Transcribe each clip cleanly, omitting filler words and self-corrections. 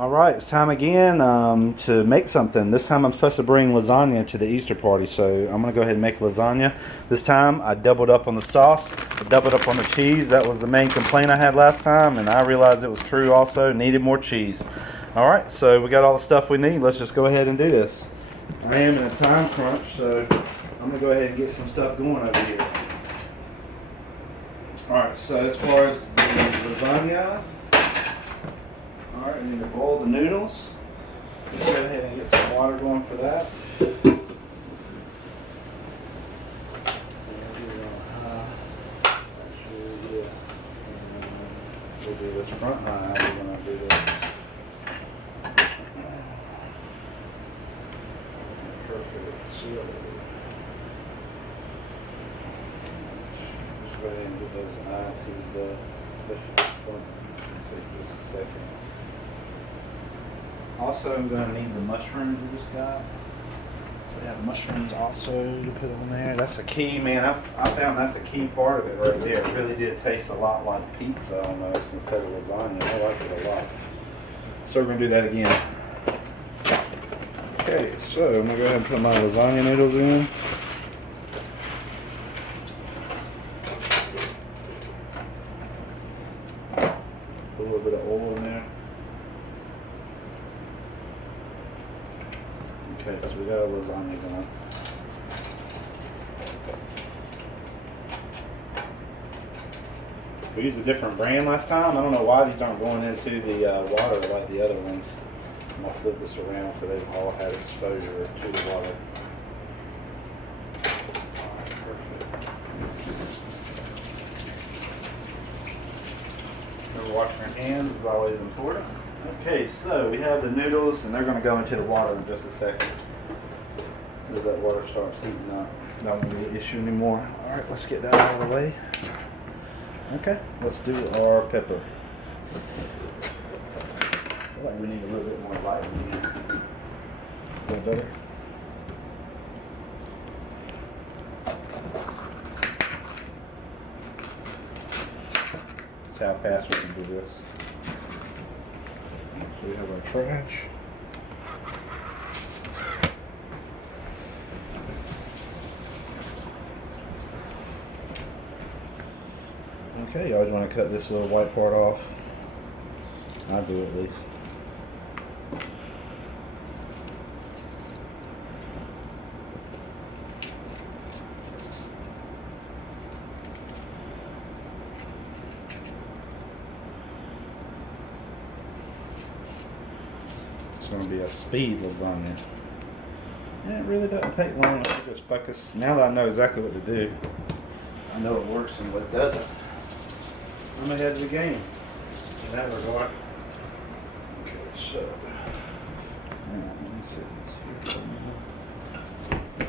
Alright, it's time again to make something. This time I'm supposed to bring lasagna to the Easter party, so I'm going to go ahead and make lasagna. This time I doubled up on the sauce, I doubled up on the cheese. That was the main complaint I had last time, and I realized it was true also. Needed more cheese. Alright, so we got all the stuff we need. Let's just go ahead and do this. I am in a time crunch, so I'm going to go ahead and get some stuff going over here. Alright, so as far as the lasagna, alright, we need to boil the noodles. Let's go ahead and get some water going for that. We'll do this front line when I do this. Perfect. Seal. Just go ahead and get those eyes heated up, especially this front. Take this a second. Also, I'm going to need the mushrooms we just got. So we have mushrooms also to put on there. That's the key, man. I found that's the key part of it right there. It really did taste a lot like pizza almost instead of lasagna. I like it a lot. So we're going to do that again. Okay, so I'm going to go ahead and put my lasagna noodles in. Put a little bit of oil in there. Okay, so we got our lasagna going. We used a different brand last time. I don't know why these aren't going into the water like the other ones. I'm going to flip this around so they've all had exposure to the water. Alright, perfect. Remember, washing your hands is always important. Okay, so we have the noodles and they're going to go into the water in just a second. As that water starts heating up, that won't be an issue anymore. Alright, let's get that out of the way. Okay, let's do our pepper. I feel like we need a little bit more light in here. A little better. That's how fast we can do this. So we have our trash. Okay, you always want to cut this little white part off. I do at least. It's going to be a speed lasagna. And it really doesn't take long. I just focus. Now that I know exactly what to do, I know what works and what doesn't. I'm ahead of the game in that regard. Okay, so now, let me set this here. Okay,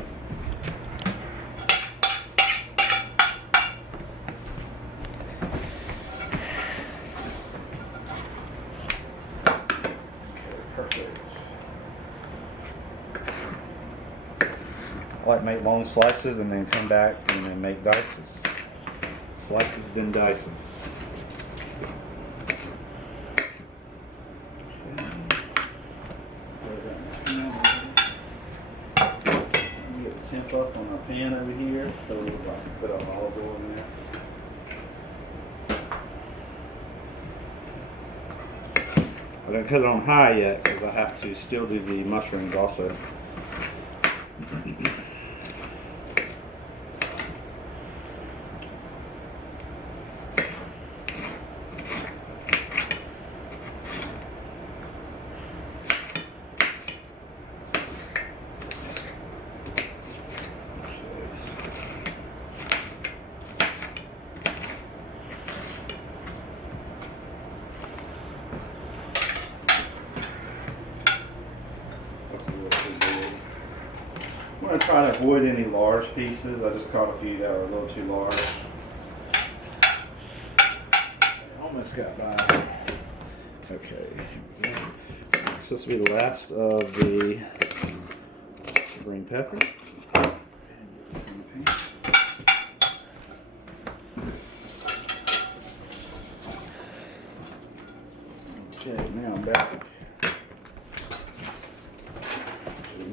perfect. I like to make long slices and then come back and then make dices. Slices then dices. Temp up on our pan over here. Throw a little, put our olive oil in there. I don't cut it on high yet because I have to still do the mushrooms also. I'm going to try to avoid any large pieces. I just caught a few that were a little too large. Almost got by. Okay, here we go. So this will be the last of the green pepper. Okay, now I'm back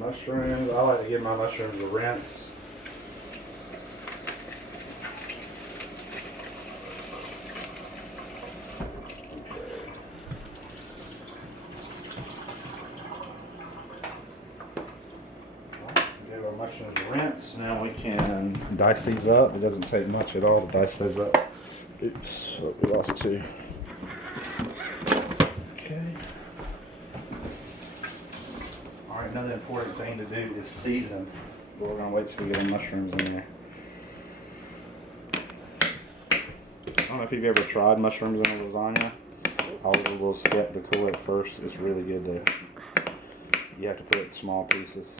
mushrooms. I like to give my mushrooms a rinse. Give our mushrooms a rinse. Now we can dice these up. It doesn't take much at all to dice those up. Oops, oh, we lost two. Okay. Alright, another important thing to do is season. But we're going to wait till we get the mushrooms in there. I don't know if you've ever tried mushrooms in a lasagna. I was a little skeptical at first. It's really good though. You have to put it in small pieces.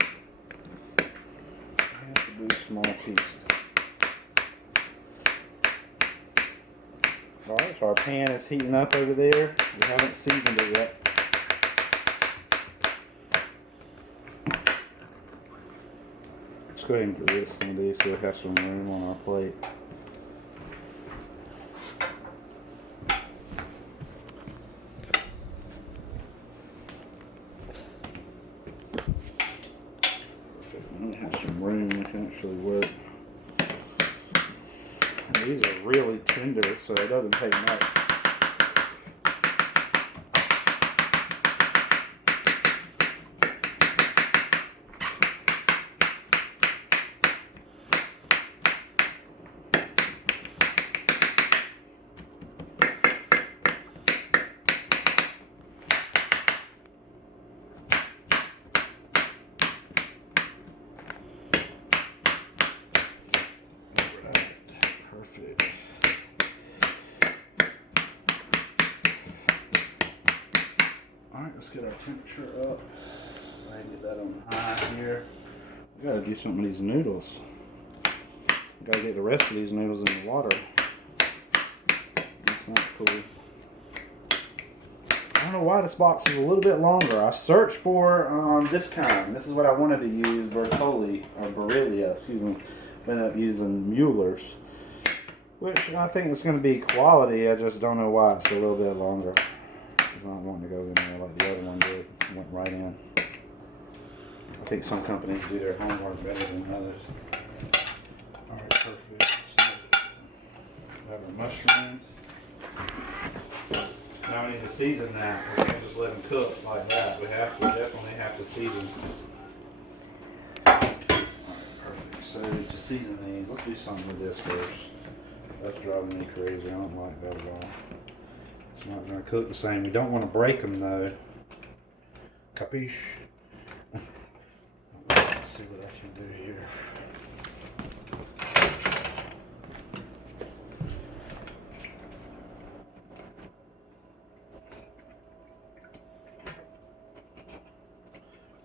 You have to do small pieces. Alright, so our pan is heating up over there. We haven't seasoned it yet. Let's go ahead and get rid of some of these so we have some room on our plate. We have some room we can actually work. And these are really tender, so it doesn't take much. Perfect. Alright, let's get our temperature up. Go ahead and get that on high here. We gotta do something with these noodles. We gotta get the rest of these noodles in the water. That's not cool. I don't know why this box is a little bit longer. I searched for this kind. This is what I wanted to use, Barilla, excuse me. I ended up using Mueller's, which I think is going to be quality. I just don't know why it's a little bit longer. I'm not wanting to go in there like the other one did. Went right in. I think some companies do their homework better than others. Alright, perfect. So, we have our mushrooms. Now we need to season that. We can't just let them cook like that. We definitely have to season. Alright, perfect. So to season these, let's do something with this first. That's driving me crazy. I don't like that at all. It's not going to cook the same. We don't want to break them though. Capiche? Let's see what I can do here.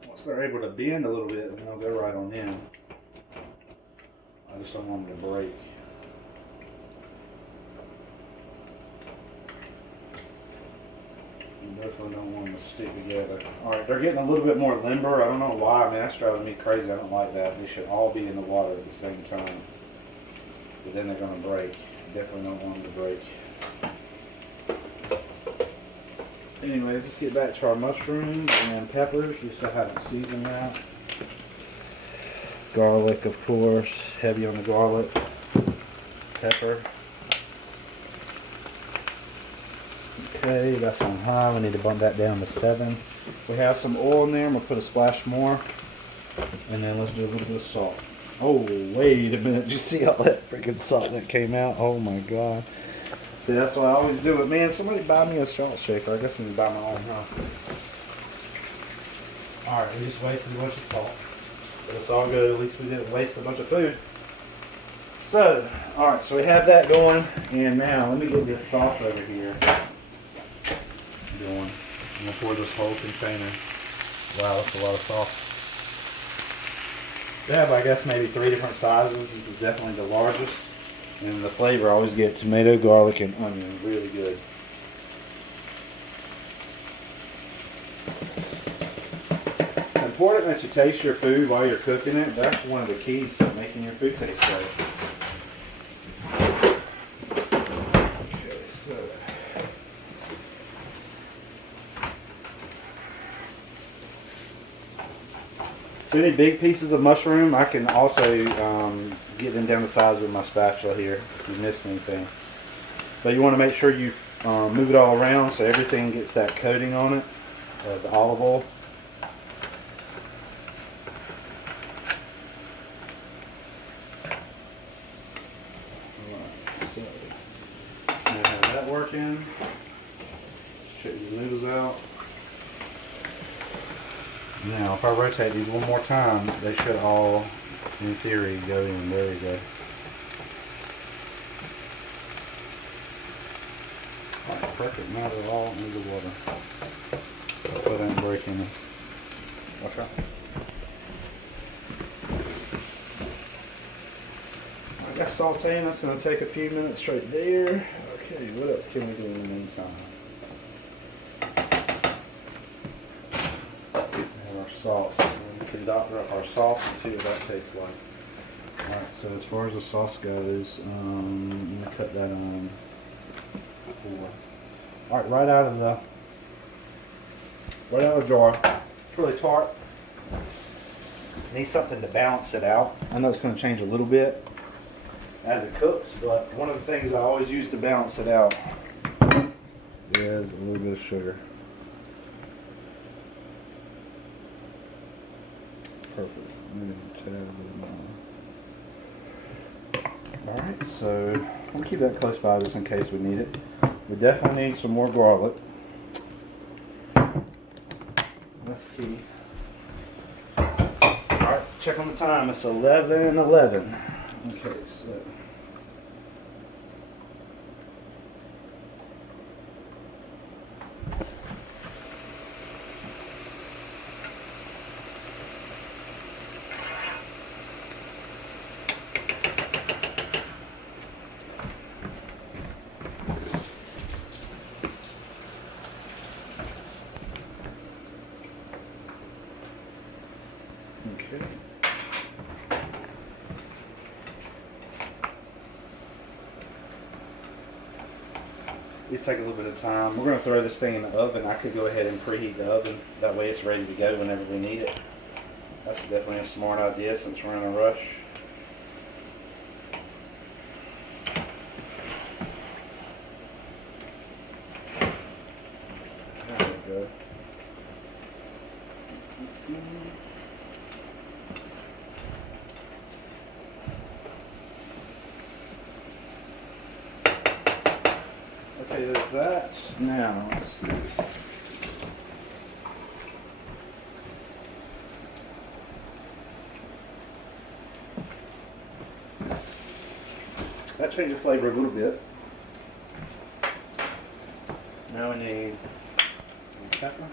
Once they're able to bend a little bit, then they'll go right on in. I just don't want them to break. You definitely don't want them to stick together. Alright, they're getting a little bit more limber. I don't know why. I mean, that's driving me crazy. I don't like that. They should all be in the water at the same time. But then they're going to break. Definitely don't want them to break. Anyways, let's get back to our mushrooms and peppers. We still haven't seasoned that. Garlic, of course. Heavy on the garlic. Pepper. Okay, that's on high. We need to bump that down to 7. We have some oil in there. I'm going to put a splash more. And then let's do a little bit of salt. Oh, wait a minute. Did you see all that freaking salt that came out? Oh my god. See, that's what I always do it. Man, somebody buy me a salt shaker. I guess I need to buy my own, huh? Alright, we just wasted a bunch of salt. But it's all good. At least we didn't waste a bunch of food. So, alright, so we have that going. And now, let me get this sauce over here going. I'm going to pour this whole container. Wow, that's a lot of sauce. They have, I guess, maybe 3 different sizes. This is definitely the largest. And the flavor, I always get tomato, garlic, and onion. Really good. It's important that you taste your food while you're cooking it. That's one of the keys to making your food taste great. Okay, so any big pieces of mushroom, I can also get them down the sides with my spatula here if you miss anything. But you want to make sure you move it all around so everything gets that coating on it, the olive oil. Now have that working. Just check the noodles out. Now, if I rotate these one more time, they should all, in theory, go in. There we go. Alright, perfect. Now they're all in the water. Hopefully they don't break any. Watch out. I got sauteing. That's going to take a few minutes right there. Okay, what else can we do in the meantime? Sauce. We can doctor up our sauce and see what that tastes like. Alright, so as far as the sauce goes, I'm going to cut that on 4. Alright, right out of the jar. It's really tart. Need something to balance it out. I know it's going to change a little bit as it cooks, but one of the things I always use to balance it out is a little bit of sugar. Perfect. Alright, so we'll keep that close by just in case we need it. We definitely need some more garlic. That's key. Alright, check on the time. It's 11:11. Okay, so. Okay. These take a little bit of time. We're going to throw this thing in the oven. I could go ahead and preheat the oven. That way it's ready to go whenever we need it. That's definitely a smart idea since we're in a rush. There we go. Okay, there's that. Now, let's see. That changed the flavor a little bit. Now we need pepper.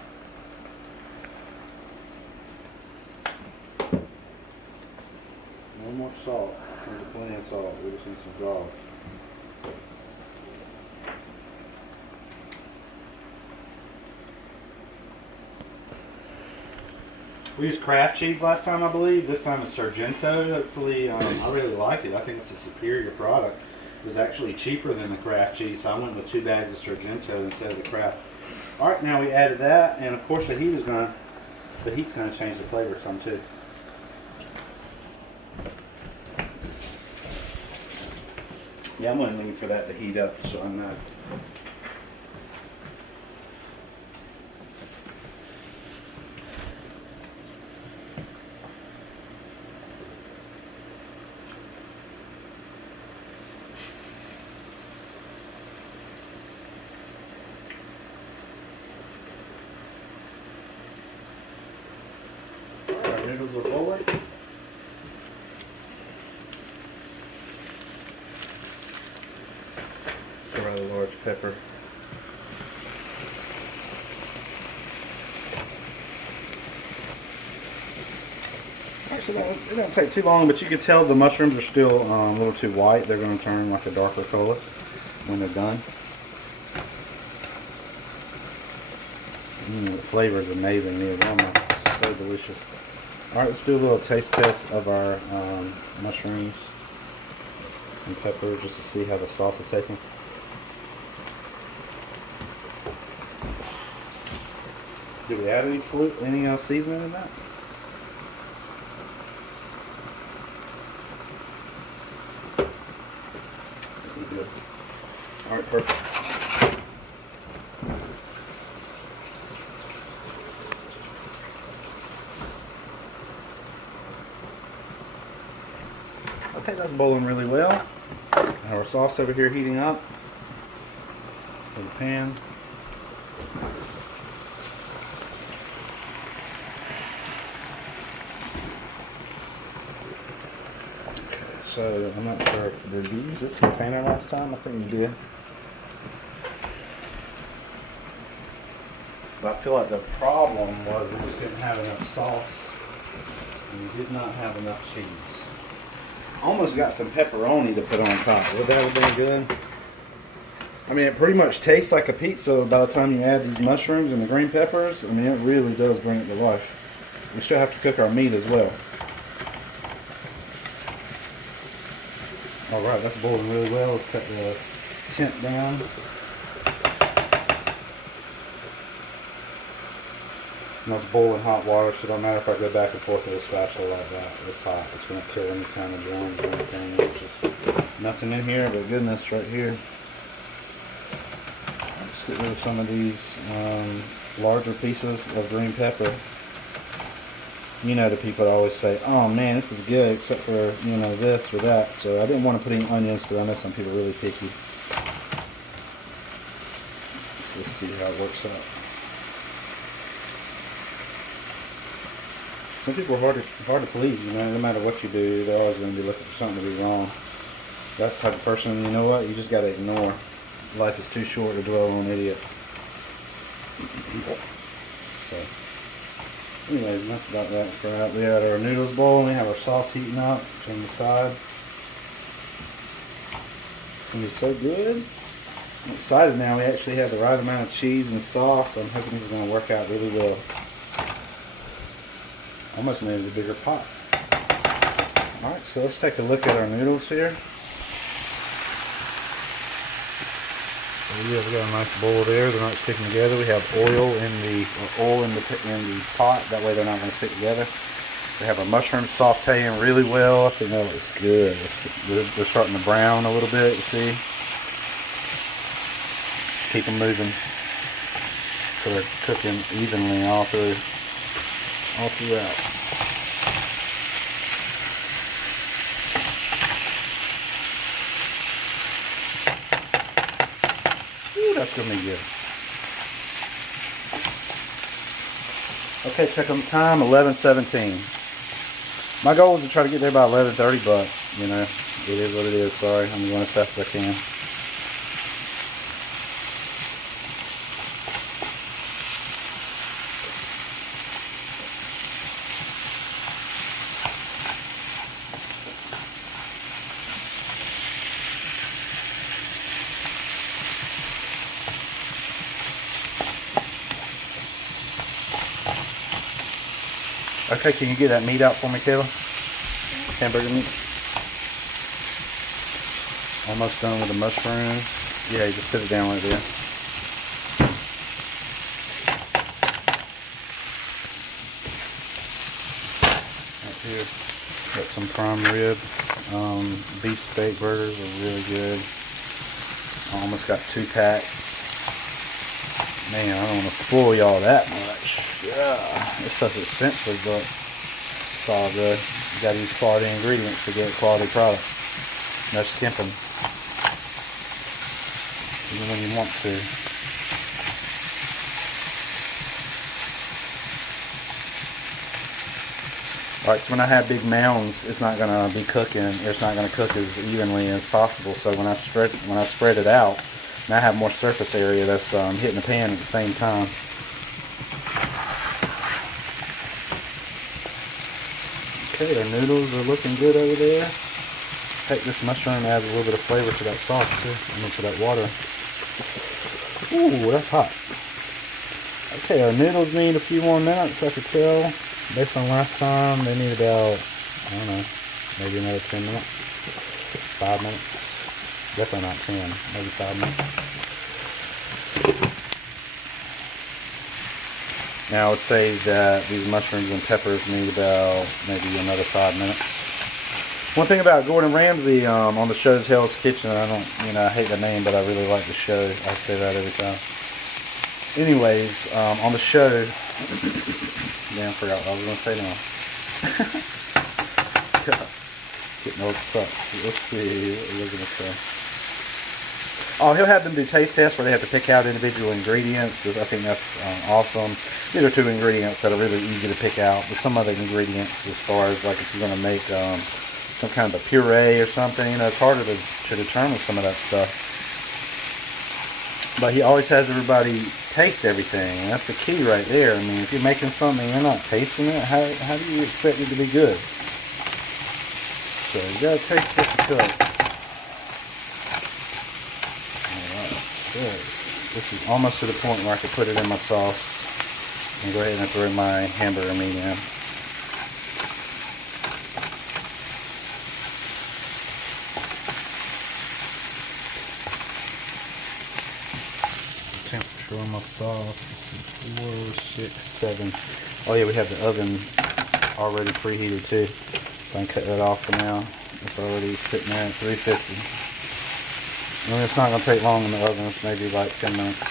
One more salt. There's plenty of salt. We just need some garlic. We used Kraft cheese last time, I believe. This time it's Sargento. Hopefully, I really like it. I think it's a superior product. It was actually cheaper than the Kraft cheese, so I went with 2 bags of Sargento instead of the Kraft. All right, now we added that, and of course the heat's gonna change the flavor some too. Yeah, I'm gonna need for that to heat up, so I'm not. Noodles are forward. A rather large pepper. Actually, it don't take too long, but you can tell the mushrooms are still a little too white. They're going to turn like a darker color when they're done. The flavor is amazing. The aroma is so delicious. Alright, let's do a little taste test of our mushrooms and pepper just to see how the sauce is tasting. Did we add any seasoning in that? Perfect. Okay, that's boiling really well. Our sauce over here heating up. In the pan. So I'm not sure if did you use this container last time? I think you did. But I feel like the problem was we just didn't have enough sauce and we did not have enough cheese. Almost got some pepperoni to put on top. Would that have been good? I mean, it pretty much tastes like a pizza by the time you add these mushrooms and the green peppers. I mean, it really does bring it to life. We still have to cook our meat as well. Alright, that's boiling really well. Let's cut the temp down. And that's boiling hot water, so it don't matter if I go back and forth with a spatula like that. It's hot. It's going to kill any kind of germs or anything. There's just nothing in here but goodness right here. Let's get rid of some of these larger pieces of green pepper. You know, the people always say, oh man, this is good except for, you know, this or that. So I didn't want to put any onions because I know some people are really picky. So let's see how it works out. Some people are hard to please, you know, no matter what you do, they're always going to be looking for something to be wrong. That's the type of person, you know what, you just got to ignore. Life is too short to dwell on idiots. So. Anyways, enough about that crap. We had our noodles boiling, we have our sauce heating up on the side. It's going to be so good. I'm excited now. We actually have the right amount of cheese and sauce. I'm hoping this is going to work out really well. Almost needed a bigger pot. Alright, so let's take a look at our noodles here. Yeah, we got a nice boil there. They're not sticking together. We have oil in the pot. That way they're not going to stick together. We have our mushroom sauteing really well. I think that looks good. They're starting to brown a little bit. You see? Keep them moving so they're cooking evenly all throughout. That's gonna be good. Okay, check on the time, 11:17. My goal is to try to get there by 11:30, but you know, it is what it is. Sorry, I'm going as fast as I can. Okay, can you get that meat out for me, Kayla? Hamburger meat. Almost done with the mushrooms. Yeah, you just sit it down right there. Right here, got some prime rib. Beef steak burgers are really good. Almost got 2 packs. Man, I don't want to spoil y'all that much. Yeah, it's such expensive, but it's all good. You gotta use quality ingredients to get a quality product. No skimping. Even when you want to. Alright, so when I have big mounds, it's not gonna be cooking. It's not gonna cook as evenly as possible. So when I spread it out, and I have more surface area that's hitting the pan at the same time. Okay, our noodles are looking good over there. Take this mushroom, adds a little bit of flavor to that sauce too, and to that water. Ooh, that's hot. Okay, our noodles need a few more minutes, I could tell. Based on last time, they need about, I don't know, maybe another 10 minutes. 5 minutes. Definitely not 10, maybe 5 minutes. Now I would say that these mushrooms and peppers need about maybe another 5 minutes. One thing about Gordon Ramsay on the show's Hell's Kitchen, I hate the name, but I really like the show. I say that every time. Anyways, on the show, damn, I forgot what I was going to say now. Getting old sucks. Let's see what we're going to say. Oh, he'll have them do taste tests where they have to pick out individual ingredients. I think that's awesome. These are two ingredients that are really easy to pick out. But some other ingredients, as far as like if you're going to make some kind of a puree or something, it's harder to determine some of that stuff. But he always has everybody taste everything. And that's the key right there. I mean, if you're making something and you're not tasting it, how do you expect it to be good? So you gotta taste what you cook. Alright, good. This is almost to the point where I can put it in my sauce and go ahead and throw my hamburger meat in. Temperature on my sauce, 4, 6, 7. Oh yeah, we have the oven already preheated too. So I can cut that off for now. It's already sitting there at 350. And it's not going to take long in the oven. It's maybe like 10 minutes.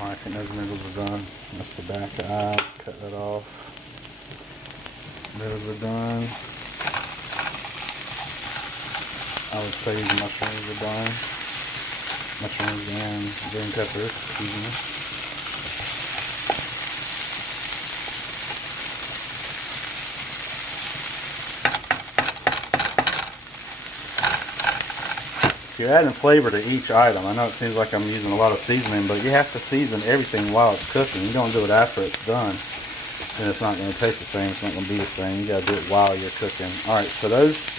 Alright, I think those noodles are done. That's the back eye. Cut that off. Noodles are done. I would say the mushrooms are done. Mushrooms and green peppers, excuse me. You're adding flavor to each item. I know it seems like I'm using a lot of seasoning, but you have to season everything while it's cooking. You don't do it after it's done, and it's not going to taste the same. It's not going to be the same. You got to do it while you're cooking. All right, so those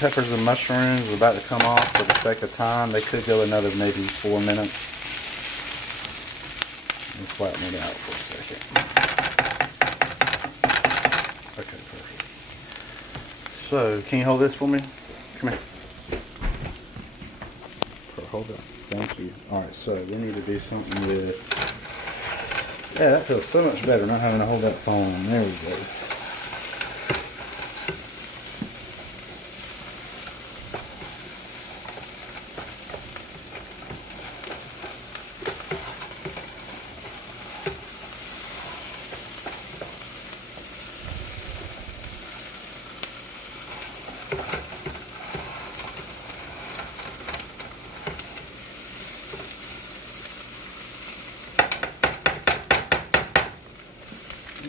peppers and mushrooms are about to come off for the sake of time. They could go another maybe 4 minutes. Let me flatten it out for a second. Okay, perfect. So, can you hold this for me? Come here. Hold up. Thank you. Alright, so we need to do something with... Yeah, that feels so much better not having to hold that phone. There we go.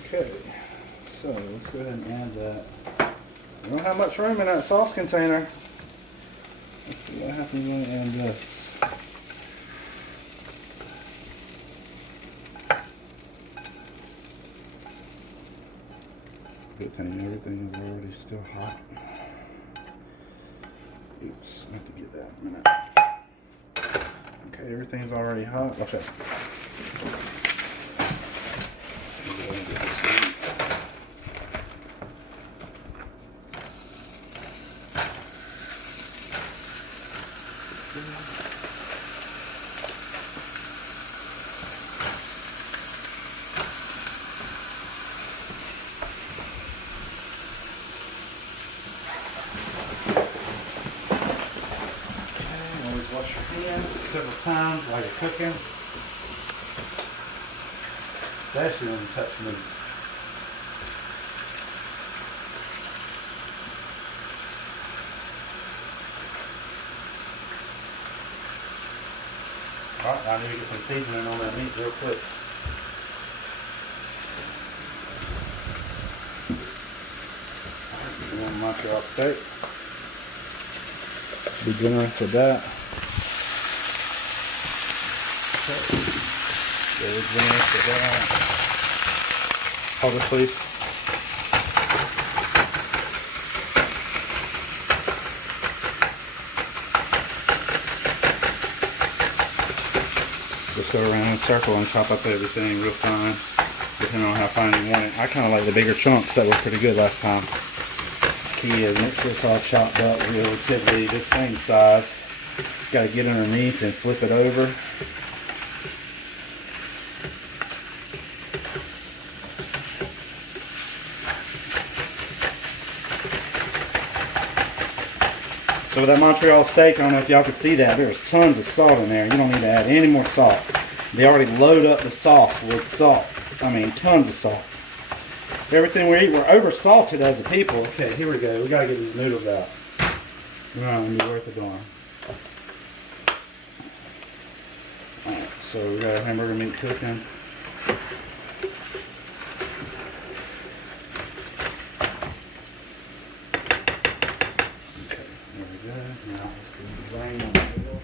Okay, so let's go ahead and add that. We don't have much room in that sauce container. Let's see what happens when we add this. Good thing everything is already still hot. Oops, I have to get that in a minute. Okay, everything's already hot. Okay. Always wash your hands several times while you're cooking, especially when you touch meat. Alright, I need to get some seasoning on that meat real quick. You want Montreal steak. Be generous with that. Okay. Very generous with that. Hold it, please. go around in a circle and chop up everything real fine, depending on how fine you want it. I kind of like the bigger chunks. That were pretty good last time. Key is make sure it's all chopped up relatively the same size. Got to get underneath and flip it over. So with that Montreal steak, I don't know if y'all can see that, there's tons of salt in there. You don't need to add any more salt. They already load up the sauce with salt. I mean, tons of salt. Everything we eat, we're over salted as a people. Okay, here we go. We gotta get these noodles out. We're not gonna be worth a darn. Alright, so we got our hamburger meat cooking. Okay, there we go. Now let's do the drain on the noodles.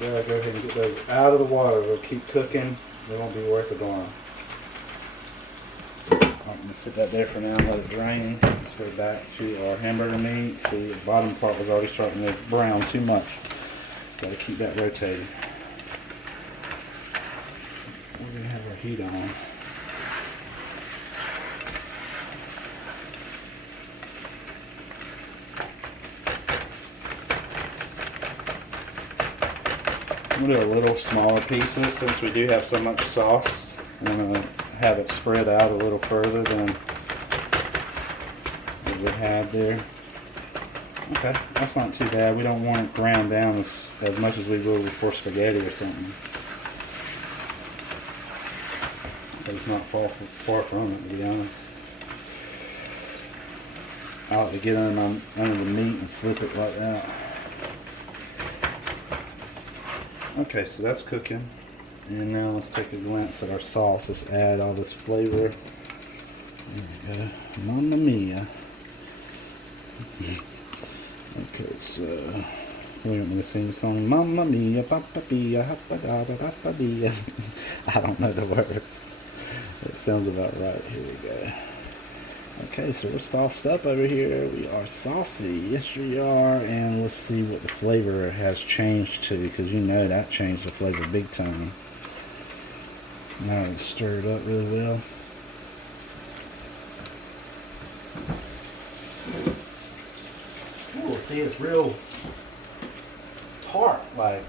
Yeah, go ahead and get those out of the water. They'll keep cooking. They won't be worth a darn. I'm going to sit that there for now and let it drain. Let's go back to our hamburger meat. See, the bottom part was already starting to brown too much. Got to keep that rotating. We're going to have our heat on. I'm going to do a little smaller pieces since we do have so much sauce. I'm going to have it spread out a little further than we had there. Okay, that's not too bad. We don't want it ground down as much as we would for spaghetti or something. But it's not far from it, to be honest. I like to get under the meat and flip it like that. Okay, so that's cooking. And now let's take a glance at our sauce. Let's add all this flavor. There we go. Mamma mia. Okay, so we want me to sing the song Mamma mia, papa pia, hapa da papa dia. I don't know the words. It sounds about right. Here we go. Okay, so we're sauced up over here. We are saucy. Yes, we are. And let's see what the flavor has changed to, because you know that changed the flavor big time. Now it's stirred up really well. Ooh, see, it's real tart, like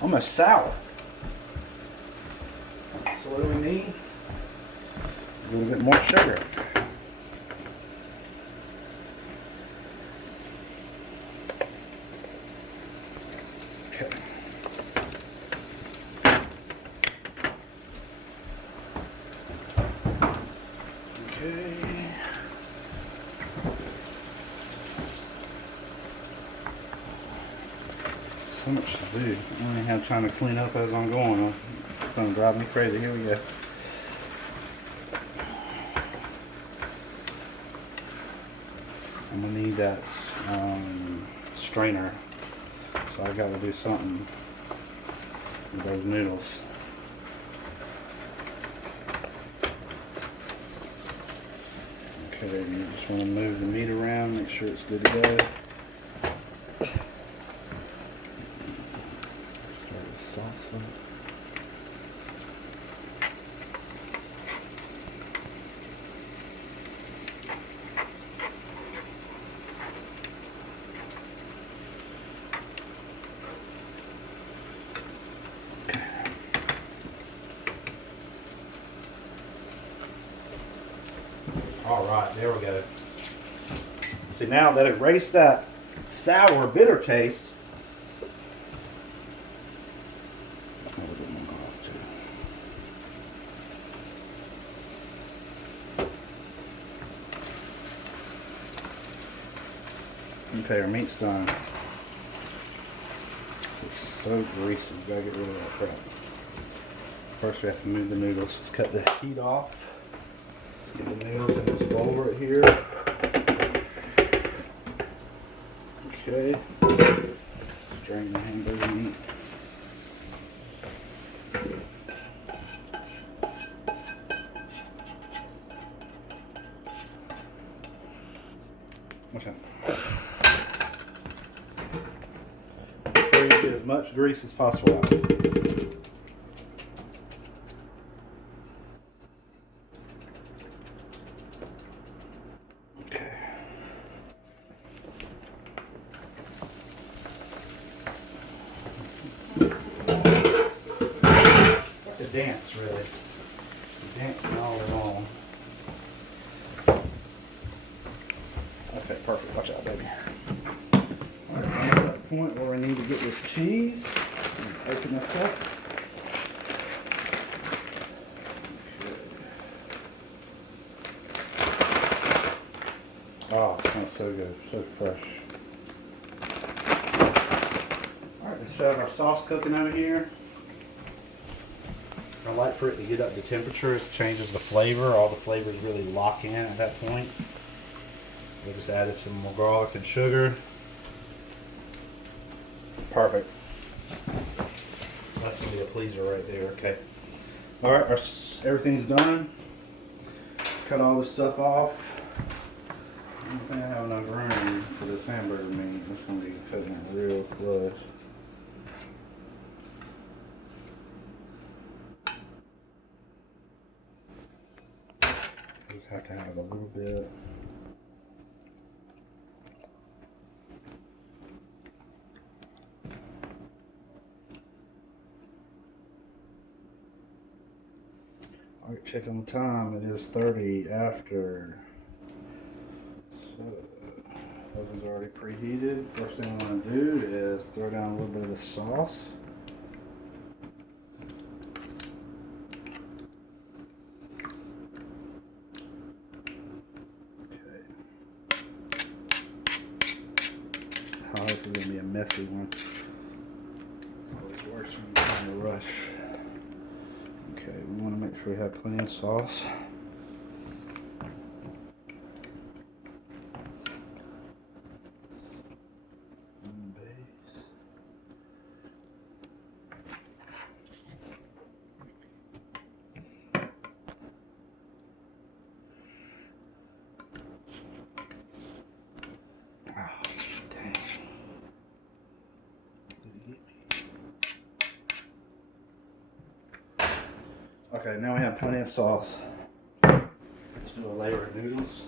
almost sour. So what do we need? A little bit more sugar. Okay. Okay. So much to do. I only have time to clean up as I'm going. It's gonna drive me crazy. Here we go. I'm gonna need that strainer, so I gotta do something with those noodles. Okay, you just want to move the meat around, make sure it's good to go. Start with sauce on it. Alright, there we go. See, now that it erased that sour, bitter taste, okay, our meat's done. It's so greasy, you gotta get rid of that crap. First we have to move the noodles. Let's cut the heat off. Get the noodles in this bowl right here. Okay. Drain the hamburger meat. Okay. Try to get as much grease as possible out. Okay. Like a dance, really. Dancing all along. Okay, perfect. Watch out, baby. Alright, now we're at the point where we need to get this cheese. Open this up. Oh, it smells so good, so fresh. Alright, let's have our sauce cooking over here. I like for it to get up to temperature. It changes the flavor. All the flavors really lock in at that point. We just added some more garlic and sugar. Perfect. That's going to be a pleaser right there. Okay. Alright, everything's done. Cut all this stuff off. I don't think I have enough room for this hamburger meat. It's going to be cutting it real close. Just have to have a little bit. Alright, checking the time. It is 30 after. So, oven's already preheated. First thing I'm going to do is throw down a little bit of the sauce. Okay. Oh, this is going to be a messy one. It's always worse when you're trying to rush. Okay, we want to make sure we have plenty of sauce. Okay, now we have plenty of sauce. Let's do a layer of noodles.